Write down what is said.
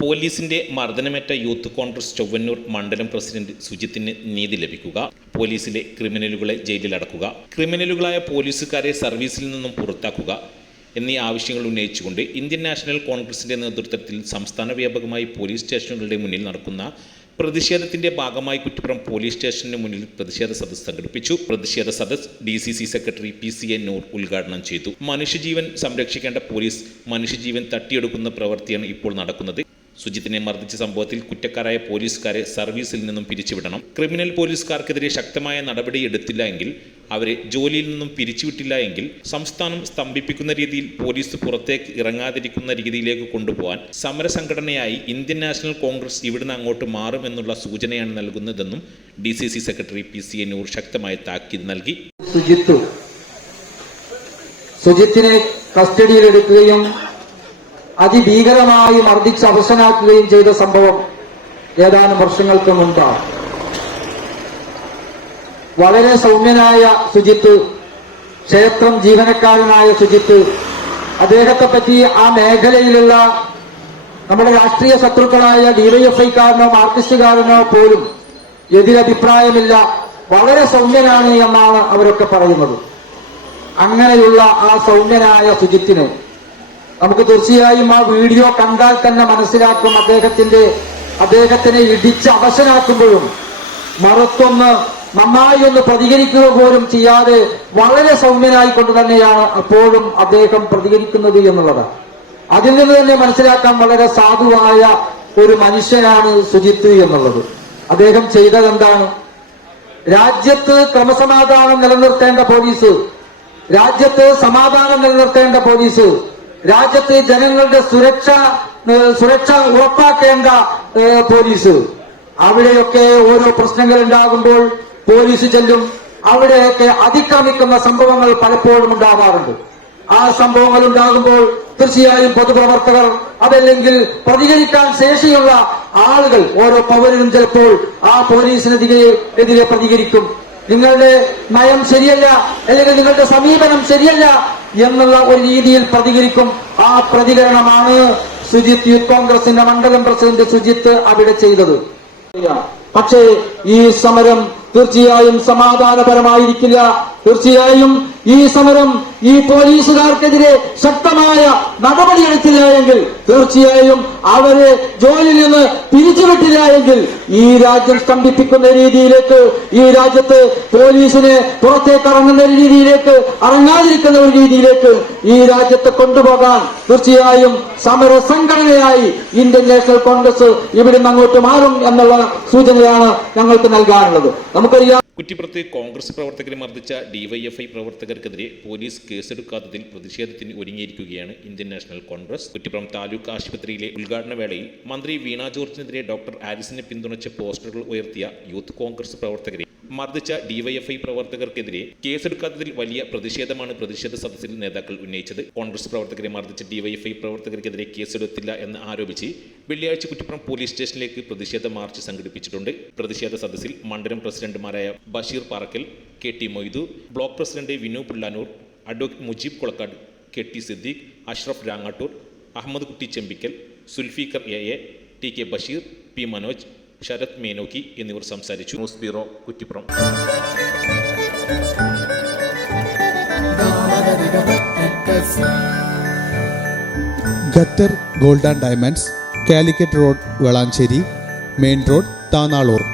പോലീസിന്റെ മർദ്ദനമേറ്റ യൂത്ത് കോൺഗ്രസ് ചൊവ്വന്നൂർ മണ്ഡലം പ്രസിഡന്റ് സുജിത്തിന് നീതി ലഭിക്കുക, പോലീസിലെ ക്രിമിനലുകളെ ജയിലിലടക്കുക, ക്രിമിനലുകളായ പോലീസുകാരെ സർവീസിൽ നിന്നും പുറത്താക്കുക എന്നീ ആവശ്യങ്ങൾ ഉന്നയിച്ചുകൊണ്ട് ഇന്ത്യൻ നാഷണൽ കോൺഗ്രസിന്റെ നേതൃത്വത്തിൽ സംസ്ഥാന വ്യാപകമായി പോലീസ് സ്റ്റേഷനുകളുടെ മുന്നിൽ നടക്കുന്ന പ്രതിഷേധത്തിന്റെ ഭാഗമായി കുറ്റിപ്പുറം പോലീസ് സ്റ്റേഷന് മുന്നിൽ പ്രതിഷേധ സദസ്സ് സംഘടിപ്പിച്ചു. പ്രതിഷേധ സദസ്സ് DCC സെക്രട്ടറി PCA നൂർ ഉദ്ഘാടനം ചെയ്തു. മനുഷ്യജീവൻ സംരക്ഷിക്കേണ്ട പോലീസ് മനുഷ്യജീവൻ തട്ടിയെടുക്കുന്ന പ്രവൃത്തിയാണ് ഇപ്പോൾ നടക്കുന്നത്. സുജിത്തിനെ മർദ്ദിച്ച സംഭവത്തിൽ കുറ്റക്കാരായ പോലീസുകാരെ സർവീസിൽ നിന്നും പിരിച്ചുവിടണം. ക്രിമിനൽ പോലീസുകാർക്കെതിരെ ശക്തമായ നടപടി എടുത്തില്ല എങ്കിൽ, അവരെ ജോലിയിൽ നിന്നും പിരിച്ചുവിട്ടില്ല എങ്കിൽ സംസ്ഥാനം സ്തംഭിപ്പിക്കുന്ന രീതിയിൽ പോലീസ് പുറത്തേക്ക് ഇറങ്ങാതിരിക്കുന്ന രീതിയിലേക്ക് കൊണ്ടുപോകാൻ സമരസംഘടനയായി ഇന്ത്യൻ നാഷണൽ കോൺഗ്രസ് ഇവിടുന്ന് അങ്ങോട്ട് മാറുമെന്നുള്ള സൂചനയാണ് നൽകുന്നതെന്നും DCC സെക്രട്ടറി PCA നൂർ ശക്തമായ താക്കീത് നൽകി. സുജിത്തിനെ കസ്റ്റഡിയിലെടുക്കുകയും അതിഭീകരമായി മർദ്ദിച്ച് അവശനാക്കുകയും ചെയ്ത സംഭവം ഏതാനും വർഷങ്ങൾക്ക് മുൻപാണ്. വളരെ സൗമ്യനായ സുജിത്ത്, ക്ഷേത്രം ജീവനക്കാരനായ സുജിത്ത്, അദ്ദേഹത്തെ പറ്റി ആ മേഖലയിലുള്ള നമ്മുടെ രാഷ്ട്രീയ ശത്രുക്കളായ DYFIക്കാരനോ മാർക്സിസ്റ്റുകാരനോ പോലും എതിരഭിപ്രായമില്ല, വളരെ സൗമ്യനാണ് എന്നാണ് അവരൊക്കെ പറയുന്നത്. അങ്ങനെയുള്ള ആ സൗമ്യനായ സുജിത്തിനെ നമുക്ക് തീർച്ചയായും ആ വീഡിയോ കണ്ടാൽ തന്നെ മനസ്സിലാക്കും. അദ്ദേഹത്തിനെ ഇടിച്ച് അവശനാക്കുമ്പോഴും മറുത്തൊന്ന് നന്നായി ഒന്ന് പ്രതികരിക്കുക പോലും ചെയ്യാതെ വളരെ സൗമ്യനായിക്കൊണ്ട് തന്നെയാണ് അപ്പോഴും അദ്ദേഹം പ്രതികരിക്കുന്നത് എന്നുള്ളത്. അതിൽ നിന്ന് തന്നെ മനസ്സിലാക്കാൻ വളരെ സാധുവായ ഒരു മനുഷ്യനാണ് സുജിത്ത് എന്നുള്ളത്. അദ്ദേഹം ചെയ്തതെന്താണ്? രാജ്യത്ത് ക്രമസമാധാനം നിലനിർത്തേണ്ട പോലീസ്, രാജ്യത്ത് സമാധാനം നിലനിർത്തേണ്ട പോലീസ്, രാജ്യത്തെ ജനങ്ങളുടെ സുരക്ഷ ഉറപ്പാക്കേണ്ട പോലീസ്, അവിടെയൊക്കെ ഓരോ പ്രശ്നങ്ങൾ ഉണ്ടാകുമ്പോൾ പോലീസ് ചെല്ലും. അവിടെയൊക്കെ അതിക്രമിക്കുന്ന സംഭവങ്ങൾ പലപ്പോഴും ഉണ്ടാവാറുണ്ട്. ആ സംഭവങ്ങൾ ഉണ്ടാകുമ്പോൾ തീർച്ചയായും പൊതുപ്രവർത്തകർ, അതല്ലെങ്കിൽ പ്രതികരിക്കാൻ ശേഷിയുള്ള ആളുകൾ, ഓരോ പൗരനും ചിലപ്പോൾ ആ പോലീസിനെതിരെ പ്രതികരിക്കും. നിങ്ങളുടെ നയം ശരിയല്ല, അല്ലെങ്കിൽ നിങ്ങളുടെ സമീപനം ശരിയല്ല എന്നുള്ള ഒരു രീതിയിൽ പ്രതികരിക്കും. ആ പ്രതികരണമാണ് സുജിത്ത്, യൂത്ത് കോൺഗ്രസിന്റെ മണ്ഡലം പ്രസിഡന്റ് സുജിത്ത് അവിടെ ചെയ്തത്. പക്ഷേ ഈ സമരം തീർച്ചയായും സമാധാനപരമായിരിക്കില്ല. തീർച്ചയായും ഈ സമരം ഈ പോലീസുകാർക്കെതിരെ ശക്തമായ നടപടിയെടുത്തില്ല എങ്കിൽ, തീർച്ചയായും അവരെ ജോലിയിൽ നിന്ന് പിരിച്ചുവിട്ടില്ല എങ്കിൽ ഈ രാജ്യം സ്തംഭിപ്പിക്കുന്ന രീതിയിലേക്ക്, ഈ രാജ്യത്ത് പോലീസിനെ പുറത്തേക്ക് ഇറങ്ങുന്ന രീതിയിലേക്ക്, ഇറങ്ങാതിരിക്കുന്ന ഒരു രീതിയിലേക്ക് ഈ രാജ്യത്തെ കൊണ്ടുപോകാൻ തീർച്ചയായും സമര സംഘടനയായി ഇന്ത്യൻ നാഷണൽ കോൺഗ്രസ് ഇവിടുന്ന് അങ്ങോട്ട് മാറും എന്നുള്ള സൂചനയാണ് ഞങ്ങൾക്ക് നൽകാനുള്ളത്. നമുക്കറിയാം, കുറ്റിപ്പുറത്ത് കോൺഗ്രസ് പ്രവർത്തകരെ മർദ്ദിച്ച DYFI പ്രവർത്തകർക്കെതിരെ പോലീസ് കേസെടുക്കാത്തതിൽ പ്രതിഷേധത്തിന് ഒരുങ്ങിയിരിക്കുകയാണ് ഇന്ത്യൻ നാഷണൽ കോൺഗ്രസ്. കുറ്റിപ്പുറം താലൂക്ക് ആശുപത്രിയിലെ ഉദ്ഘാടന വേളയിൽ മന്ത്രി വീണ ജോർജിനെതിരെ ഡോക്ടർ ആരിസിനെ പിന്തുണച്ച പോസ്റ്ററുകൾ ഉയർത്തിയ യൂത്ത് കോൺഗ്രസ് പ്രവർത്തകരെ മർദ്ദിച്ച DYFI പ്രവർത്തകർക്കെതിരെ കേസെടുക്കാത്തതിൽ വലിയ പ്രതിഷേധമാണ് പ്രതിഷേധ സദസ്സിൽ നേതാക്കൾ ഉന്നയിച്ചത്. കോൺഗ്രസ് പ്രവർത്തകരെ മർദ്ദിച്ച DYFI പ്രവർത്തകർക്കെതിരെ കേസെടുത്തില്ല എന്ന് ആരോപിച്ച് വെള്ളിയാഴ്ച കുറ്റിപ്പുറം പോലീസ് സ്റ്റേഷനിലേക്ക് പ്രതിഷേധ മാർച്ച് സംഘടിപ്പിച്ചിട്ടുണ്ട്. പ്രതിഷേധ സദസ്സിൽ മണ്ഡലം പ്രസിഡന്റുമാരായ Basheer Parakkal, KT Moidu, block president Vinu Pullanoor, advocate Mujeeb Kolakkad, KT Siddique, Ashraf Rangattoor, Ahammed Kutty Chembikkal, Zulfiqar AA, TK Basheer, P Manoj, Sarath Menokki എന്നിവർ സംസാരിച്ചു. News bureau, Kuttippuram. Qatar gold and diamonds, Calicut road, Valanchery main road, Tanalur.